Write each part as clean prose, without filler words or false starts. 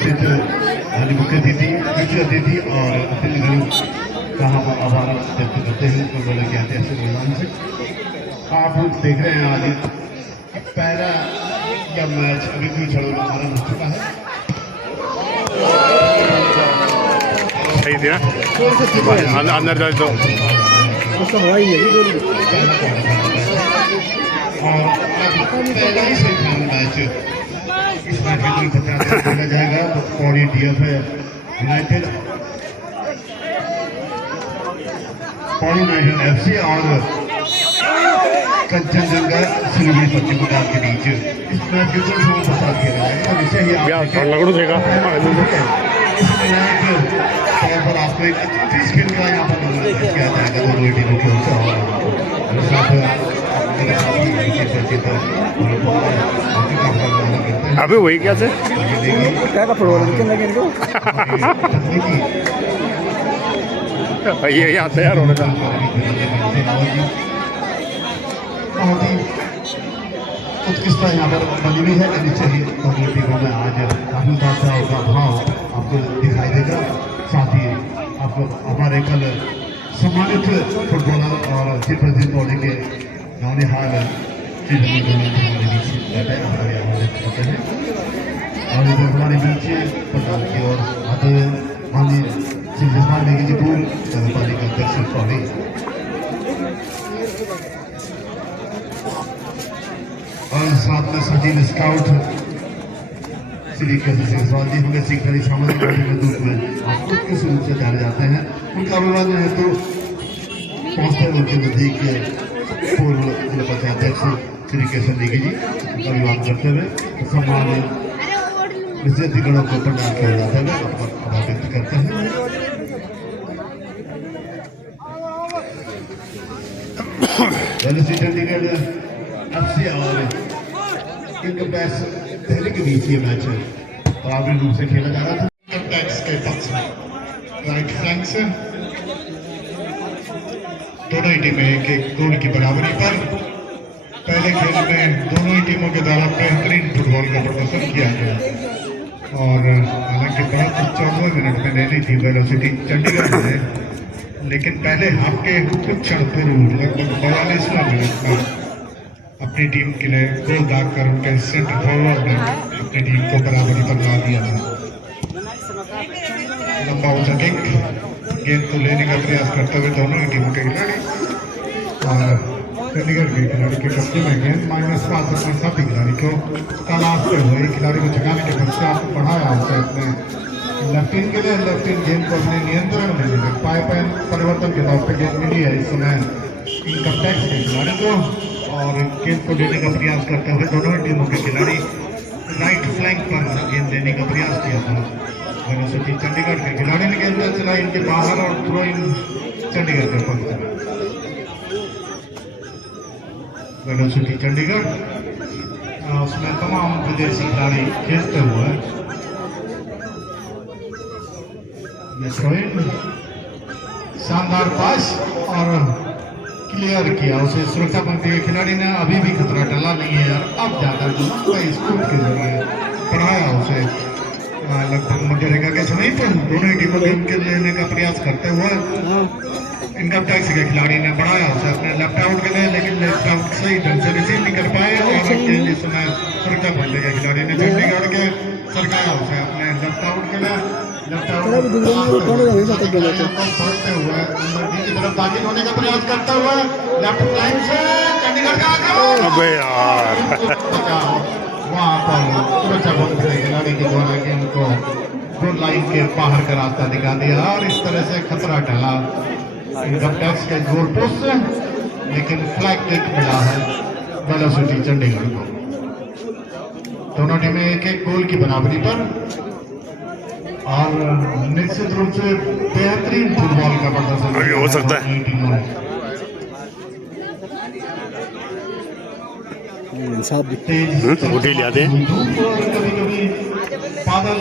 उपस्थित मुख्य अतिथि और अतिथिगण का हम आभार व्यक्त करते हैं फुटबॉल के ऐतिहासिक मैदान से। आप देख रहे हैं आज पहला या मैच अभी भी छड़ों में आरंभ हो चुका है। सही थी ना अंदर जाए तो और पहला ही सेमीफाइनल मैच इस मैच में खेला जाएगा Pauri DF United Pauri United FC और कंचनजंगा सिलीगुड़ी पश्चिम बंगाल के बीच इस मैच के कुल समय प्रसाद खेला जाएगा और इसे ही पर आपको एक अच्छी स्किल का यहाँ पर किया जाएगा दोनों टीमों की ओर से और साथ अभी वही क्या से क्या का फुटबॉल लगे इनको ये यहाँ तैयार होने का उत्कृष्टता यहाँ पर बनी हुई है लेनी चाहिए दोनों टीमों में आज राहुल दादाओं का भाव आपको दिखाई देगा। साथ ही आपको हमारे कल सम्मानित फुटबॉलर और चीफ प्रेसिडेंट बॉडी के नौनिहाल और इधर हमारे बीच प्रधान की ओर आते हुए माननीय श्री जसपाल नेगी जी पूर्व नगर पालिका अध्यक्ष पौड़ी और साथ में सचिन स्काउट श्री कृष्ण सिंह सवाल जी हमें सिख खड़ी सामाजिक दूत में उत्कृष्ट रूप से जाने जाते हैं। उनका अभिवादन है तो पहुंचते हैं उनके नजदीक पूर्व जिला पंचायत श्री कृष्ण नेगी जी उनका अभिवादन करते हुए सम्मान विद्यार्थीगणों को प्रदान किया जाता है आभार व्यक्त करते हैं। चंडीगढ़ FC और इनकम टैक्स दिल्ली के बीच ये मैच प्रभावी रूप से खेला जा रहा था। इनकम टैक्स के पक्ष में राइट फ्लैंक से दोनों ही टीमें एक गोल की बराबरी पर पहले खेल में दोनों ही टीमों के द्वारा बेहतरीन फुटबॉल का प्रदर्शन किया गया और हालांकि बहुत 14 मिनट में ले ली थी वेलोसिटी चंडीगढ़ ने, लेकिन पहले हाफ के कुछ क्षण पूर्व लगभग 42वां मिनट में अपनी टीम के लिए गोल दागकर उनके सेंटर फॉरवर्ड ने अपनी टीम को बराबरी पर ला दिया था। लंबा ऊंचा किक गेंद को लेने का प्रयास करते हुए दोनों ही टीमों के खिलाड़ी और चंडीगढ़ के खिलाड़ी के कब्जे में गेंद माइनस पास अपने साथी खिलाड़ी को तलाशते हुए खिलाड़ी को जगाने के पश्चात बढ़ाया उसे अपने लेफ्ट इन के लिए लेफ्ट इन गेंद को अपने नियंत्रण में लेकर पाए परिवर्तन के तौर पर गेंद मिली है इस समय इनकम टैक्स के खिलाड़ी को और गेंद को लेने का प्रयास करते हुए दोनों टीमों के खिलाड़ी राइट फ्लैंक पर गेंद लेने का प्रयास किया था। वेलोसिटी चंडीगढ़ के खिलाड़ी ने गेंद चलाई इनके बाहर और थ्रो इन चंडीगढ़ के पक्ष में। वेलोसिटी चंडीगढ़ उसमें तमाम विदेशी खिलाड़ी खेलते हुए शानदार पास और क्लियर किया उसे सुरक्षा पंक्ति के खिलाड़ी ने अभी भी खतरा टला नहीं है और अब जाकर स्कूट के जरिए पढ़ाया उसे लगभग मध्य रेखा के समय पर दोनों ही टीमों गेम के लेने का प्रयास करते हुए इनकम टैक्स के खिलाड़ी ने बढ़ाया उसे अपने लेफ्ट आउट के लिए, लेकिन लेफ्ट आउट सही ढंग से रिसीव नहीं कर पाए और इस समय सुरक्षा पंक्ति के खिलाड़ी ने चंडीगढ़ के सरकाया उसे अपने लेफ्ट आउट के लिए पढ़ते हुए की तरफ दाखिल होने का प्रयास करता हुआ लेफ्ट लाइन से चंडीगढ़ का वहाँ पर सुरक्षा पंक्ति के खिलाड़ी के द्वारा गेंद को गोल लाइन के बाहर का रास्ता दिखा दिया और इस तरह से खतरा टला इनकम टैक्स के गोल पोस्ट से, लेकिन फ्लैग किक मिला है वेलोसिटी चंडीगढ़ को। दोनों टीमें एक एक गोल की बराबरी पर और निश्चित रूप से बेहतरीन फुटबॉल का प्रदर्शन हो सकता है। कभी कभी बादल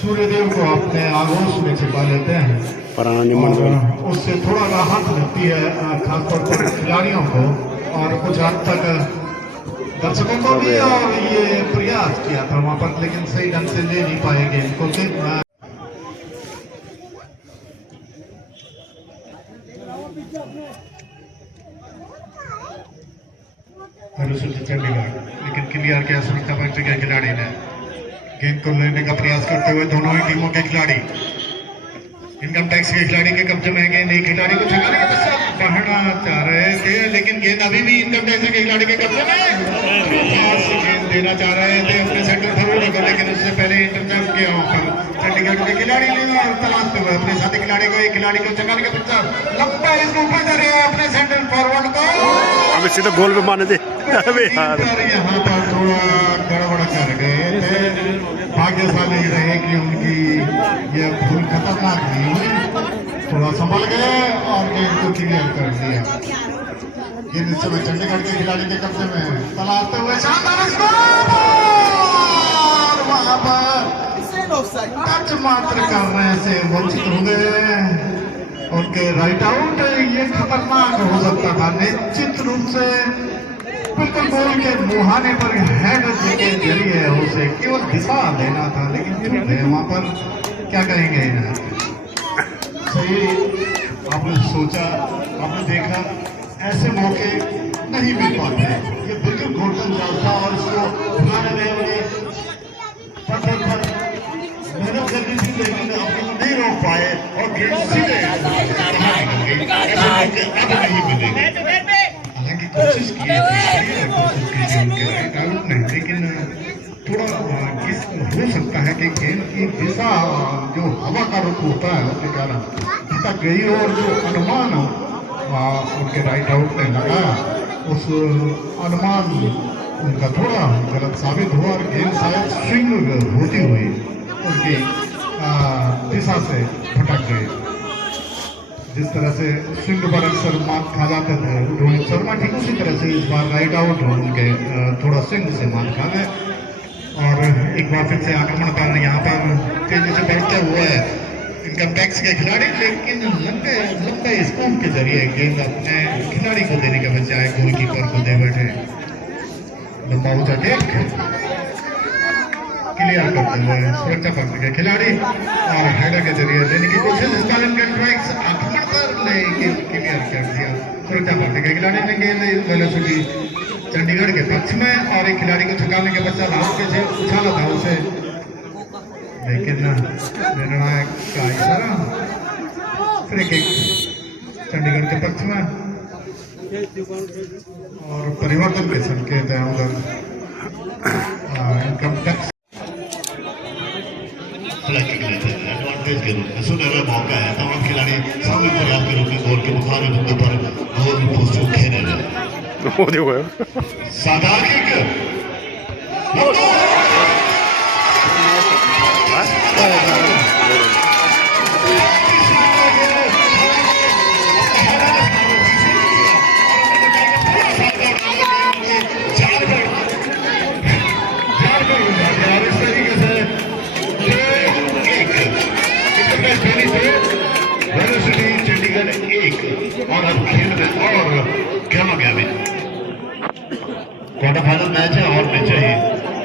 सूर्यदेव को अपने आगोश में छिपा लेते हैं और उससे थोड़ा राहत मिलती है खासतौर पर खिलाड़ियों को और कुछ हद तक दर्शकों को भी और ये प्रयास किया था वहां पर, लेकिन सही ढंग से ले नहीं पाए गेंद को। चंडीगढ़, लेकिन क्लियर किया सुनीता बंटी के खिलाड़ी ने। गेंद को लेने का प्रयास करते हुए दोनों ही टीमों के खिलाड़ी, इनकम टैक्स के खिलाड़ी के कब्जे में गेंद, एक खिलाड़ी को छकाने के पश्चात बढ़ना चाह रहे थे, लेकिन गेंद अभी भी इनकम टैक्स के खिलाड़ी के कब्जे में। गेंद देना चाह रहे थे अपने सेंटर फरोले को, लेकिन उससे पहले इंटरसेप्ट किया वहां पर चंडीगढ़ के खिलाड़ी ने और तलाशते हुए अपने साथी खिलाड़ी को, एक खिलाड़ी को छकाने के पश्चात लंबा इसको ऊपर जा रहे हैं अपने सेंटर फॉरवर्ड को। अब इसी तो गोल पे माने थे अबे यार, यहाँ पर थोड़ा गड़बड़ कर गए थे। भाग्यशाली रहे कि उनकी यह भूल खतरनाक नहीं हुई, थोड़ा संभल गए और गेंद को क्लियर कर दिया। गेंद इस समय चंडीगढ़ के खिलाड़ी के कब्जे में, तलाशते हुए शानदार स्कोर, वहां पर टच मात्र करने से वंचित हो गए। उनके राइट आउट, ये खतरनाक हो सकता था। निश्चित रूप से बिल्कुल गोल के मुहाने पर हेड के जरिए उसे केवल दिशा देना था, लेकिन चूक गए वहां पर। क्या कहेंगे सही, आपने सोचा, आपने देखा, ऐसे मौके नहीं मिल पाते। ये बिल्कुल गोल्डन चांस था और इसको उठाने में मेहनत करनी थी, लेकिन अपने को नहीं रोक पाए और गेंद सीधे नहीं मिलेगी। हालांकि कोशिश की नहीं, लेकिन थोड़ा हो सकता है कि गेंद की दिशा जो हवा का रुख होता है उसके कारण तक गई, और जो अनुमान उनके राइट आउट में लगा, उस अनुमान उनका थोड़ा गलत साबित हुआ और गेंद शायद स्विंग होती हुई उनकी दिशा से भटक गई। जिस तरह से स्विंग पर अक्सर मात खा जाते थे रोहित शर्मा, ठीक उसी तरह से इस बार राइट आउट उनके थोड़ा स्विंग से मात खा गए। और एक बार फिर से आक्रमण पर यहाँ पर तेजी से बढ़ते हुए इनकम टैक्स के खिलाड़ी, लेकिन लंबे स्कूप के जरिए गेंद अपने खिलाड़ी को देने के बजाय गोलकीपर को दे बैठे। लंबा ऊंचा टेक क्लियर करते हुए सुरक्षा पक्ष के खिलाड़ी और हेडर के जरिए देने की कोशिश। आक्रमण पर लेकिन क्लियर कर दिया सुरक्षा पक्ष के खिलाड़ी ने गेंद वेलोसिटी चंडीगढ़ के पक्ष में, और एक खिलाड़ी को छकाने के पश्चात आउट के से उछाला था उसे, लेकिन निर्णायक का इशारा, फ्री किक चंडीगढ़ के पक्ष में और परिवर्तन के संकेत है उधर इनकम टैक्स एडवांटेज के रूप में। सुनहरा मौका है, तमाम खिलाड़ी सामने प्रयास के रूप में गोल के मुखाने बिंदु पर गोल पोस्ट को खेले रहे। शानदार किक, चंडीगढ़ 1 और अब खेल में और क्या क्वार्टर फाइनल मैच है और मैच चाहिए।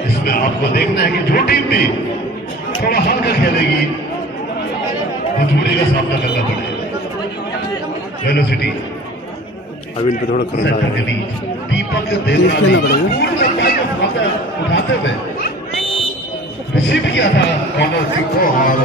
इसमें आपको देखना है कि जो टीम भी थोड़ा हल्का खेलेगी मजबूरी का सामना करना पड़ेगा। वेलोसिटी अब इन पे थोड़ा दीपक उठाते हुए रिसीव किया था कॉर्नर किक को और